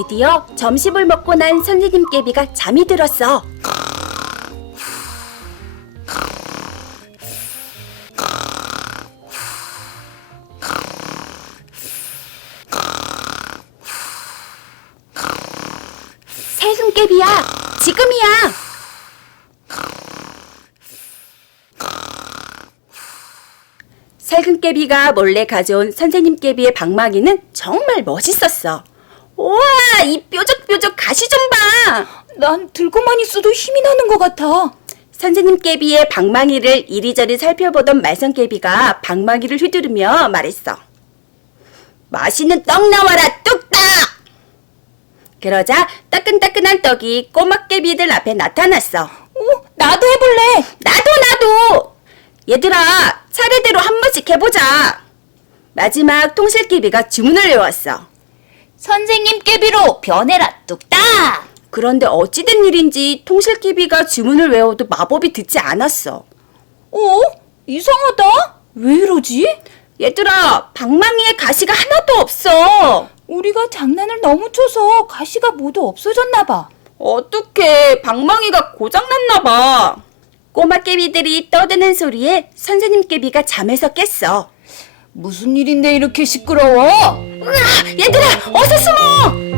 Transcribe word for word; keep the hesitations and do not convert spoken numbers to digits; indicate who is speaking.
Speaker 1: 드디어 점심을 먹고 난 선생님 깨비가 잠이 들었어. 새순 깨비야, 지금이야. 살금 깨비가 몰래 가져온 선생님 깨비의 방망이는 정말 멋있었어. 우와, 이 뾰족뾰족 가시 좀 봐.
Speaker 2: 난 들고만 있어도 힘이 나는 것 같아.
Speaker 1: 선생님 깨비의 방망이를 이리저리 살펴보던 말썽 깨비가 방망이를 휘두르며 말했어. 맛있는 떡 나와라, 뚝딱! 그러자 따끈따끈한 떡이 꼬막 깨비들 앞에 나타났어.
Speaker 2: 어, 나도 해볼래.
Speaker 1: 나도 나도! 얘들아, 차례대로 한 번씩 해보자. 마지막 통실깨비가 주문을 외웠어.
Speaker 2: 선생님 깨비로 변해라 뚝딱.
Speaker 1: 그런데 어찌된 일인지 통실깨비가 주문을 외워도 마법이 듣지 않았어.
Speaker 2: 어? 이상하다. 왜 이러지?
Speaker 1: 얘들아, 방망이에 가시가 하나도 없어.
Speaker 2: 우리가 장난을 너무 쳐서 가시가 모두 없어졌나 봐.
Speaker 1: 어떡해, 방망이가 고장났나 봐. 꼬마 깨비들이 떠드는 소리에 선생님 깨비가 잠에서 깼어.
Speaker 2: 무슨 일인데 이렇게 시끄러워?
Speaker 1: 으아, 얘들아, 어서 숨어!